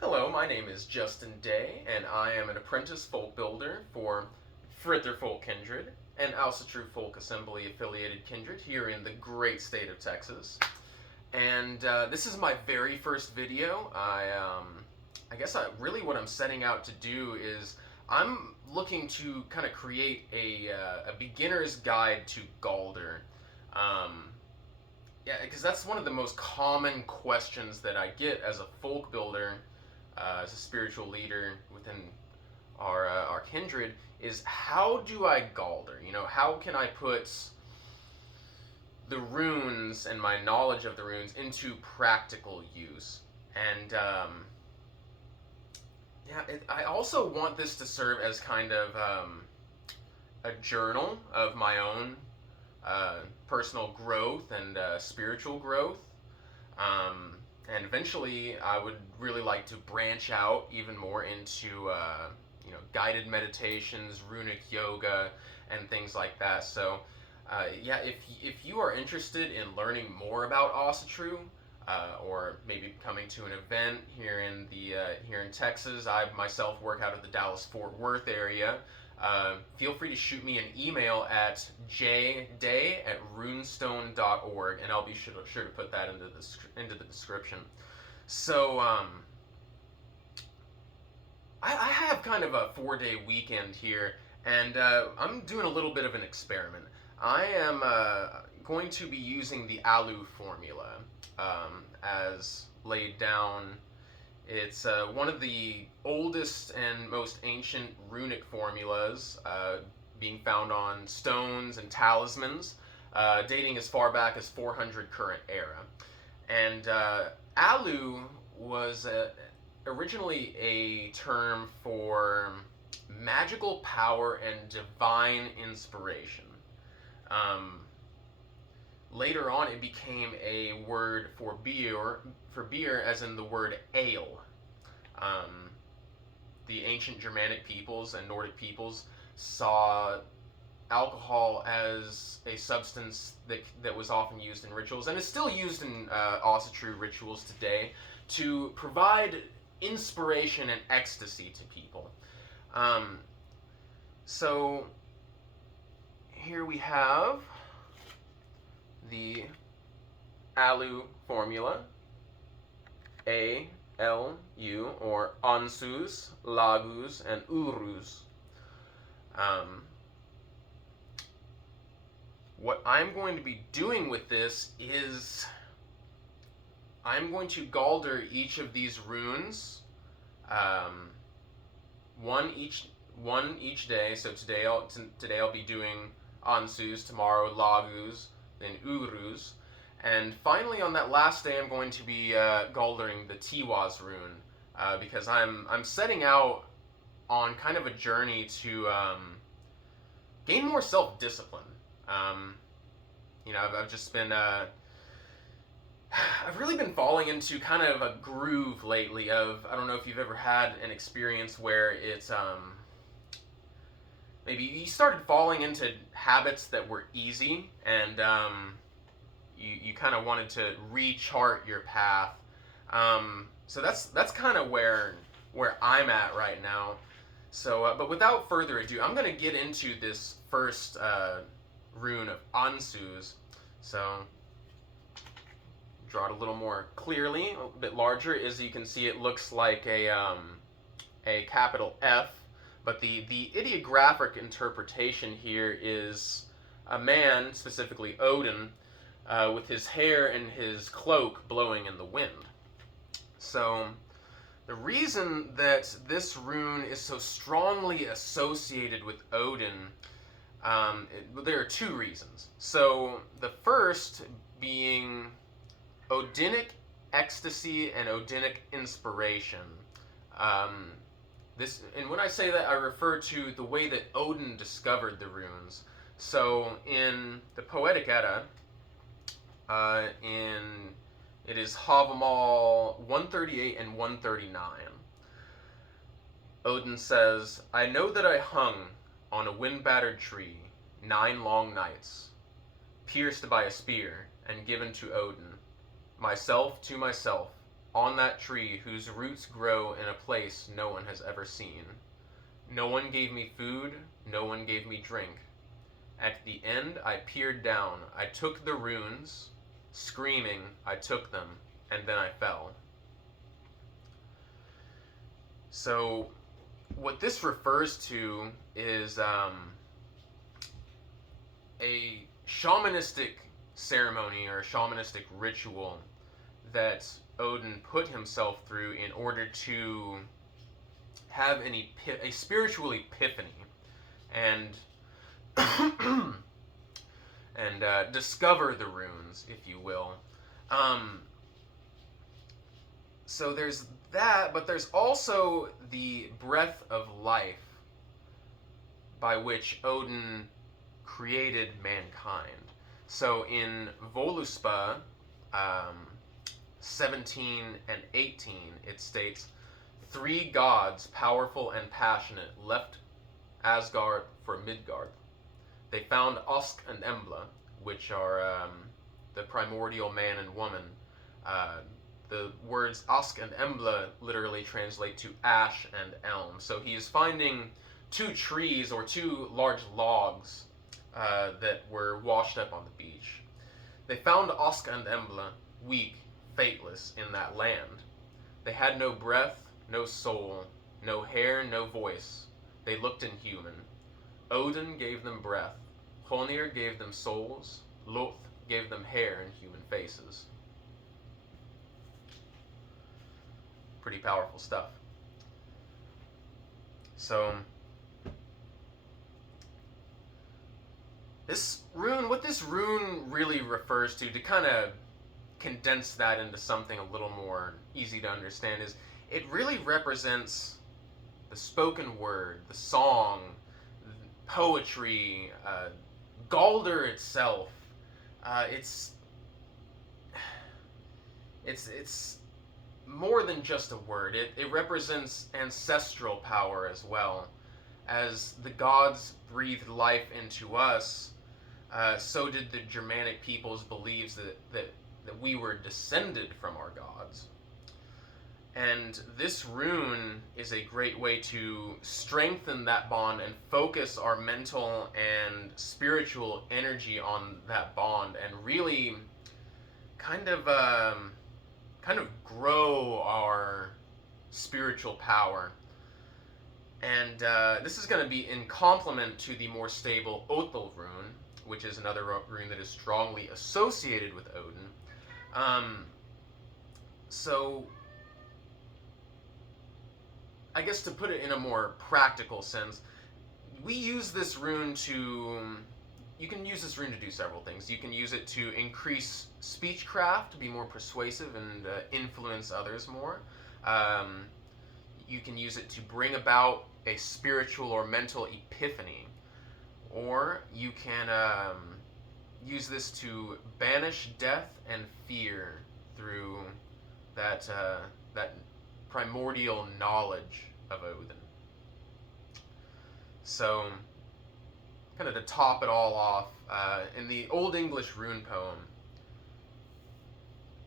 Hello, my name is Jday, and I am an apprentice folk builder for Fritter Folk Kindred, an Alsa Folk Assembly affiliated kindred here in the great state of Texas. And this is my very first video. I guess really what I'm setting out to do is I'm looking to kind of create a beginner's guide to Galdr. Yeah, because that's one of the most common questions that I get as a folk builder, as a spiritual leader within our kindred, is how do I Galdr? You know, how can I put the runes and my knowledge of the runes into practical use? And I also want this to serve as kind of a journal of my own personal growth and spiritual growth. And eventually, I would really like to branch out even more into guided meditations, runic yoga, and things like that. So, yeah, if you are interested in learning more about Asatru, or maybe coming to an event here in Texas, I myself work out of the Dallas-Fort Worth area. Feel free to shoot me an email at jday@runestone.org, and I'll be sure to put that into the description. So I have kind of a 4-day weekend here, and I'm doing a little bit of an experiment. I am going to be using the Alu formula as laid down. It's one of the oldest and most ancient runic formulas, being found on stones and talismans, dating as far back as 400 current era. And Alu was originally a term for magical power and divine inspiration. Later on, it became a word for beer, as in the word ale. The ancient Germanic peoples and Nordic peoples saw alcohol as a substance that was often used in rituals, and is still used in Asatru rituals today, to provide inspiration and ecstasy to people. So here we have the Alu formula, A-L-U, or Ansuz, Lagus, and Uruz. What I'm going to be doing with this is I'm going to Galdr each of these runes, one each day. So today I'll be doing Ansuz, tomorrow Lagus, then Uruz, and finally on that last day I'm going to be Galdring the Tiwaz rune, because I'm setting out on kind of a journey to gain more self-discipline. I've just been I've really been falling into kind of a groove lately of, I don't know if you've ever had an experience where it's maybe you started falling into habits that were easy, and you kind of wanted to rechart your path. So that's kind of where I'm at right now. So, but without further ado, I'm going to get into this first rune of Ansuz. So, draw it a little more clearly, a bit larger. As you can see, it looks like a capital F, but the ideographic interpretation here is a man, specifically Odin, with his hair and his cloak blowing in the wind. So the reason that this rune is so strongly associated with Odin, there are two reasons. So the first being Odinic ecstasy and Odinic inspiration. And when I say that, I refer to the way that Odin discovered the runes. So in the Poetic Edda, it is Havamal 138 and 139. Odin says, "I know that I hung on a wind-battered tree 9 long nights, pierced by a spear, and given to Odin, myself to myself, on that tree whose roots grow in a place no one has ever seen. No one gave me food, no one gave me drink. At the end, I peered down. I took the runes. Screaming, I took them, and then I fell. So, what this refers to is a shamanistic ceremony or a shamanistic ritual that Odin put himself through in order to have a spiritual epiphany and and discover the runes, if you will. So there's that, but there's also the breath of life by which Odin created mankind. So in Voluspa 17 and 18, it states, 3 gods, powerful and passionate, left Asgard for Midgard. They found Osk and Embla, which are the primordial man and woman. The words Osk and Embla literally translate to ash and elm. So he is finding 2 trees or 2 large logs that were washed up on the beach. They found Osk and Embla weak, fateless in that land. They had no breath, no soul, no hair, no voice. They looked inhuman. Odin gave them breath. Honir gave them souls. Loth gave them hair and human faces. Pretty powerful stuff. So, what this rune really refers to kind of condense that into something a little more easy to understand, is it really represents the spoken word, the song, poetry, Galdr itself. It's more than just a word. It represents ancestral power as well. As the gods breathed life into us, so did the Germanic peoples' beliefs that we were descended from our gods. And this rune is a great way to strengthen that bond and focus our mental and spiritual energy on that bond, and really kind of grow our spiritual power. And this is going to be in complement to the more stable Othel rune, which is another rune that is strongly associated with Odin. So, I guess to put it in a more practical sense, we use this rune you can use this rune to do several things. You can use it to increase speechcraft, to be more persuasive and influence others more. You can use it to bring about a spiritual or mental epiphany. Or you can use this to banish death and fear through that primordial knowledge of Odin. So, kind of to top it all off, in the Old English rune poem,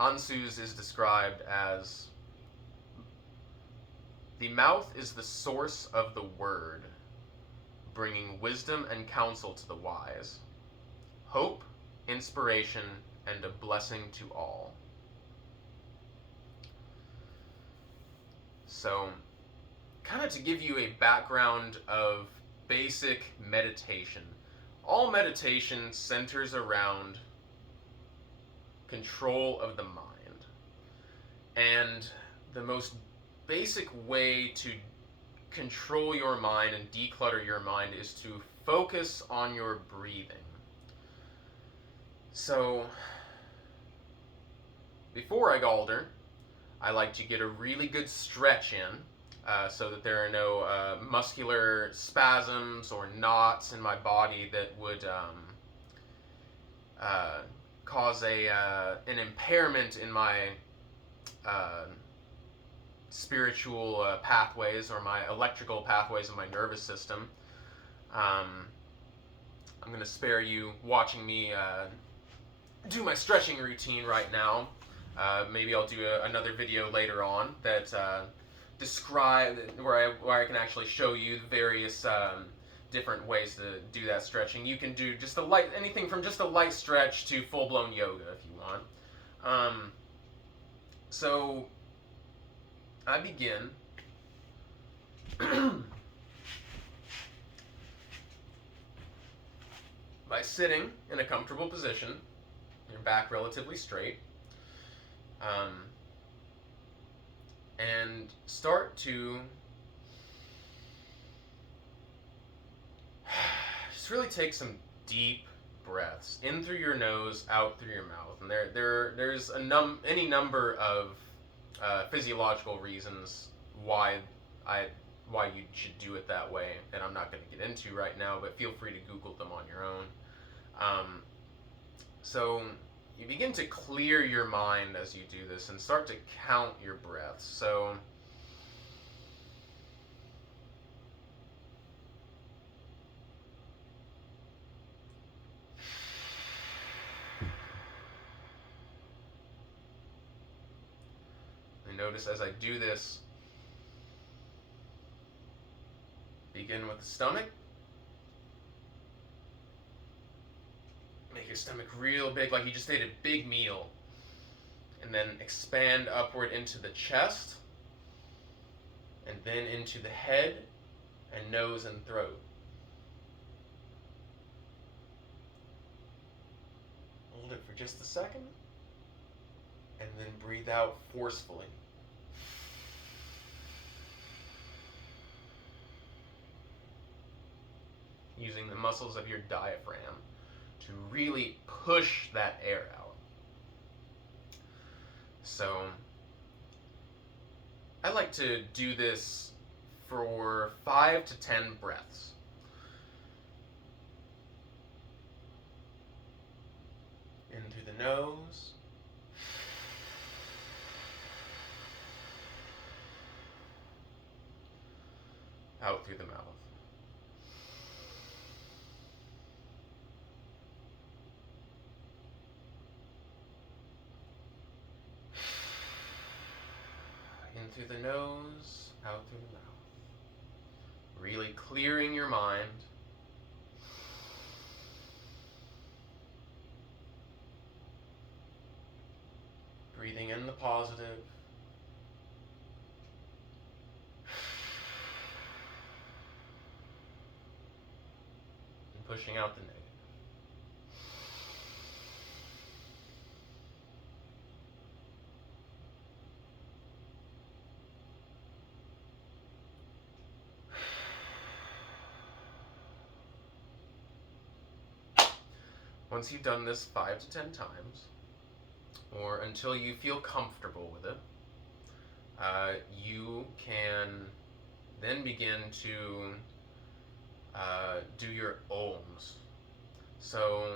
Ansuz is described as, the mouth is the source of the word, bringing wisdom and counsel to the wise, hope, inspiration, and a blessing to all. So, kind of to give you a background of basic meditation. All meditation centers around control of the mind. And the most basic way to control your mind and declutter your mind is to focus on your breathing. So, before I Galdr, I like to get a really good stretch in, so that there are no muscular spasms or knots in my body that would cause an impairment in my spiritual pathways or my electrical pathways in my nervous system. I'm going to spare you watching me do my stretching routine right now. Maybe I'll do another video later on that describe where I can actually show you the various different ways to do that stretching. You can do just anything from just a light stretch to full-blown yoga if you want. So I begin by sitting in a comfortable position, your back relatively straight, and start to just really take some deep breaths in through your nose, out through your mouth. And there's any number of physiological reasons why you should do it that way, and I'm not going to get into right now, but feel free to Google them on your own. So you begin to clear your mind as you do this and start to count your breaths. So notice as I do this, begin with the stomach. Make your stomach real big, like you just ate a big meal. And then expand upward into the chest, and then into the head, and nose and throat. Hold it for just a second, and then breathe out forcefully. Using the muscles of your diaphragm to really push that air out. So I like to do this for 5 to 10 breaths. In through the nose. Out through the mouth. In through the nose, out through the mouth. Really clearing your mind. Breathing in the positive. And pushing out the negative. Once you've done this 5 to 10 times, or until you feel comfortable with it, you can then begin to do your ohms. So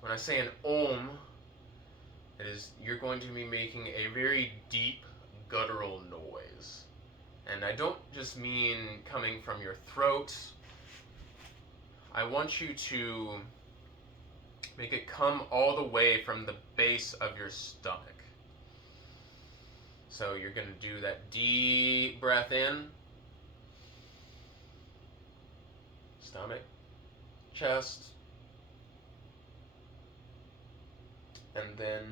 when I say an ohm, it is you're going to be making a very deep guttural noise. And I don't just mean coming from your throat. I want you to make it come all the way from the base of your stomach. So you're going to do that deep breath in, stomach, chest, and then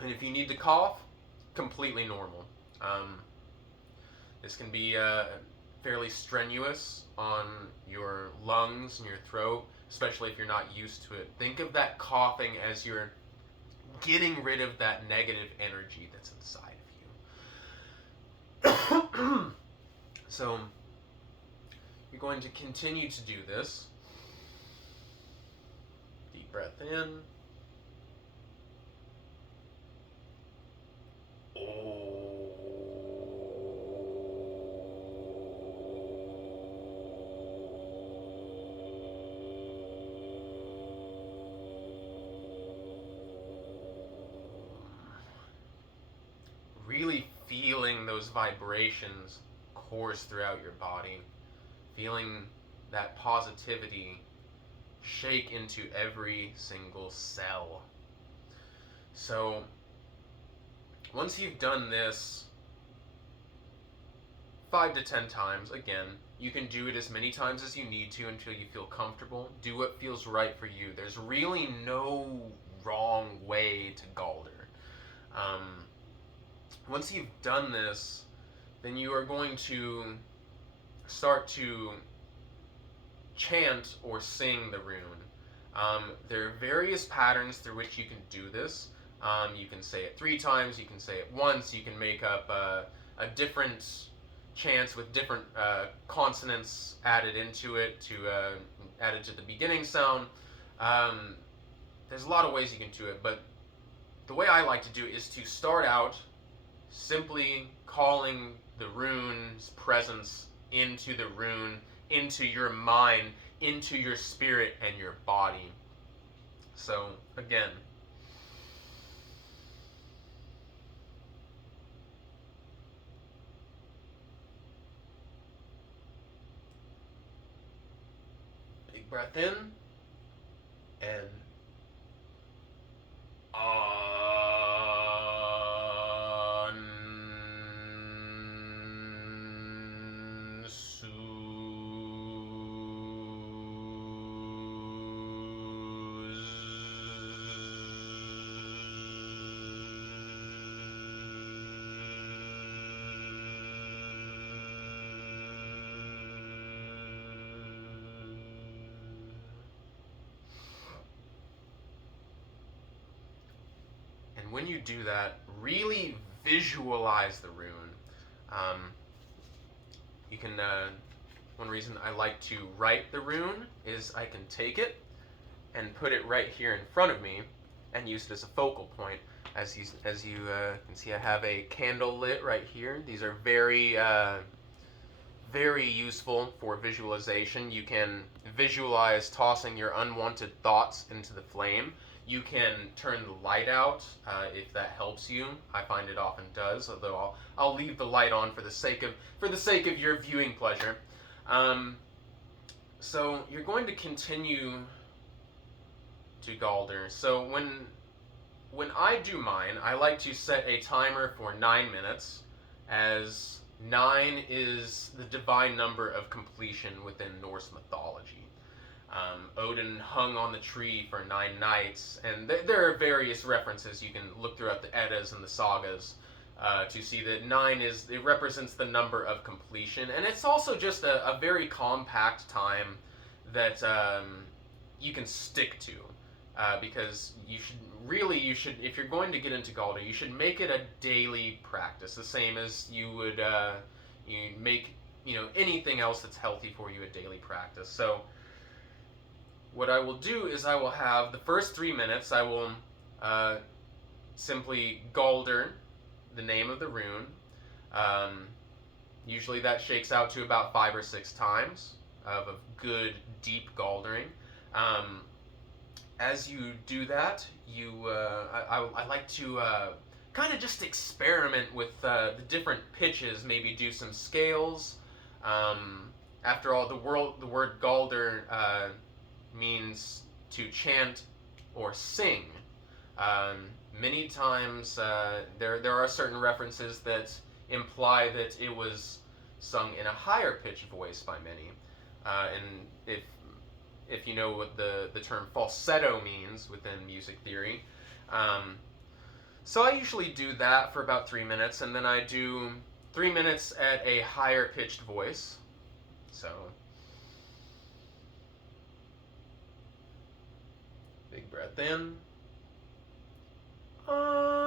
and if you need to cough, completely normal. This can be fairly strenuous on your lungs and your throat, especially if you're not used to it. Think of that coughing as you're getting rid of that negative energy that's inside of you. So you're going to continue to do this. Deep breath in. Really feeling those vibrations course throughout your body, feeling that positivity shake into every single cell. So, once you've done this 5 to 10 times, again, you can do it as many times as you need to until you feel comfortable. Do what feels right for you. There's really no wrong way to Galdr. Once you've done this, then you are going to start to chant or sing the rune. There are various patterns through which you can do this. You can say it 3 times, you can say it once, you can make up a different chants with different consonants added into it, added to the beginning sound. There's a lot of ways you can do it, but the way I like to do it is to start out simply calling the rune's presence into the rune, into your mind, into your spirit and your body. So, again. Big breath in, and and when you do that, really visualize the rune. You can, one reason I like to write the rune is I can take it and put it right here in front of me and use it as a focal point. As you can see, I have a candle lit right here. These are very, very useful for visualization. You can visualize tossing your unwanted thoughts into the flame. You can turn the light out if that helps you. I find it often does, although I'll leave the light on for the sake of your viewing pleasure. So you're going to continue to Galdr. So when I do mine, I like to set a timer for 9 minutes, as 9 is the divine number of completion within Norse mythology. Odin hung on the tree for 9 nights, and there are various references you can look throughout the Eddas and the sagas to see that 9 it represents the number of completion, and it's also just a very compact time that you can stick to, because you should, if you're going to get into Galdr, you should make it a daily practice, the same as you would you make anything else that's healthy for you a daily practice. So what I will do is I will have the first 3 minutes, I will simply Galdr the name of the rune. Usually that shakes out to about 5 or 6 times of a good deep Galdring. As you do that, I like to kind of just experiment with the different pitches, maybe do some scales. After all, the word Galdr means to chant or sing. Many times there are certain references that imply that it was sung in a higher pitch voice by many. And if you know what the term falsetto means within music theory. So I usually do that for about 3 minutes, and then I do 3 minutes at a higher pitched voice. So big breath in. Ansuz.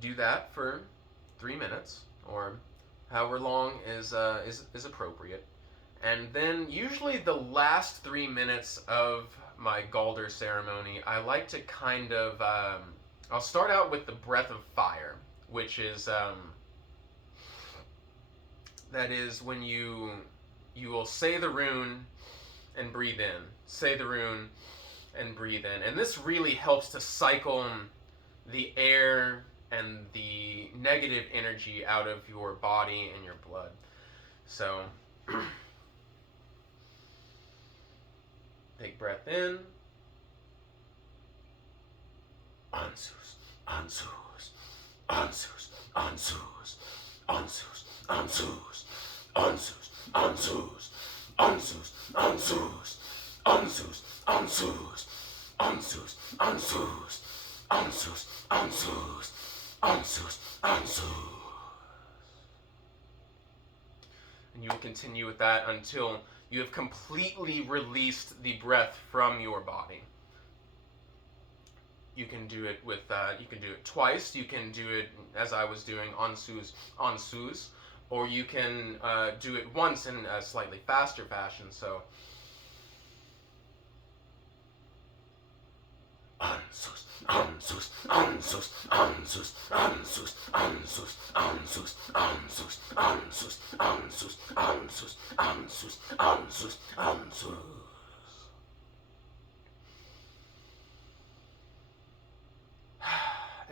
do that for 3 minutes, or however long is appropriate. And then usually the last 3 minutes of my Galdr ceremony, I like to kind of I'll start out with the breath of fire, which is that is when you will say the rune and breathe in, say the rune and breathe in, and this really helps to cycle the air and the negative energy out of your body and your blood. So take breath in. Ansuz, Ansuz, Ansuz, Ansuz, Ansuz, Ansuz, Ansuz, Ansuz, Ansuz, Ansuz, Ansuz, Ansuz, Ansuz, Ansuz, Ansuz, Ansuz, Ansuz, Ansuz. And you will continue with that until you have completely released the breath from your body. You can do it with, you can do it twice. You can do it as I was doing, Ansuz, Ansuz, or you can do it once in a slightly faster fashion. So, Ansuz, Ansuz, Ansuz, Ansuz, Ansuz, Ansuz, Ansuz, Ansuz, Ansuz, Ansuz, Ansuz, Ansuz, Ansuz, Ansuz.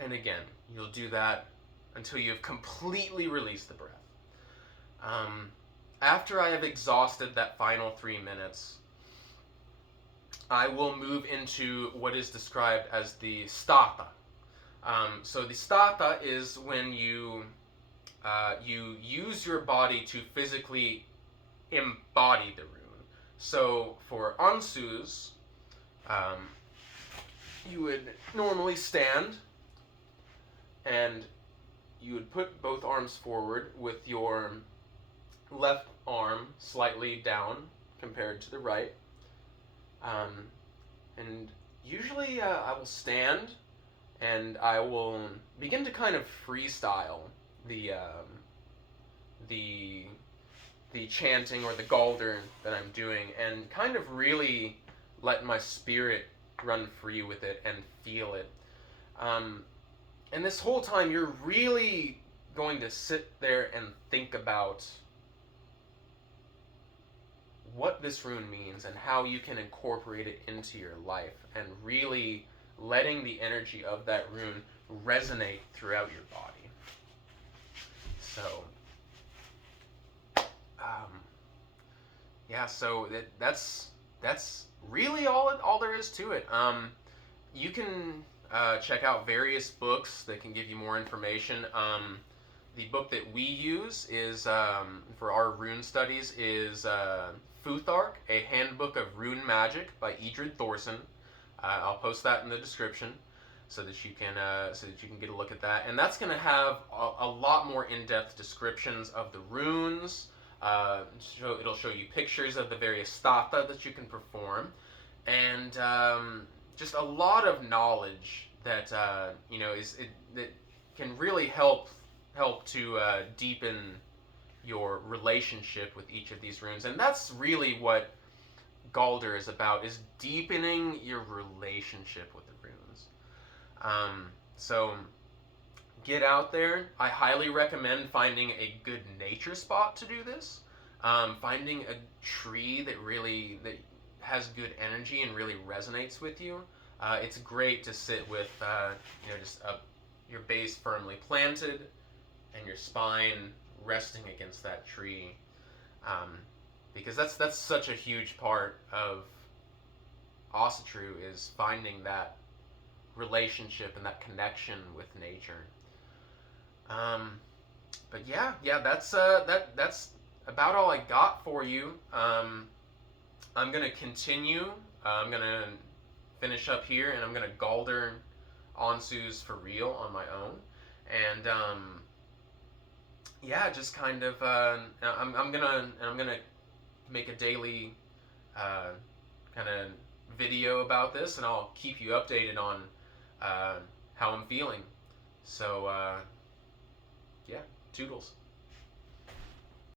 And again, you'll do that until you have completely released the breath. After I have exhausted that final 3 minutes, I will move into what is described as the stata. So the stata is when you use your body to physically embody the rune. So for Ansuz, you would normally stand, and you would put both arms forward with your left arm slightly down compared to the right. And usually I will stand and I will begin to kind of freestyle the chanting or the Galdr that I'm doing, and kind of really let my spirit run free with it and feel it. And this whole time you're really going to sit there and think about what this rune means and how you can incorporate it into your life, and really letting the energy of that rune resonate throughout your body. So, yeah, so that's really all there is to it. You can check out various books that can give you more information. The book that we use is for our rune studies is Futhark, A Handbook of Rune Magic by Idrid Thorson. I'll post that in the description so that you can get a look at that. And that's going to have a lot more in-depth descriptions of the runes. It'll show you pictures of the various stata that you can perform, and just a lot of knowledge that that can really help to deepen your relationship with each of these runes. And that's really what Galdr is about, is deepening your relationship with the runes. So get out there. I highly recommend finding a good nature spot to do this. Finding a tree that has good energy and really resonates with you. It's great to sit with your base firmly planted and your spine resting against that tree, because that's such a huge part of Asatru, is finding that relationship and that connection with nature. But yeah, that's about all I got for you. I'm gonna continue. I'm gonna finish up here, and I'm gonna Galdr Ansuz for real on my own. And yeah, just kind of I'm gonna make a daily kind of video about this, and I'll keep you updated on how I'm feeling. So, yeah, toodles.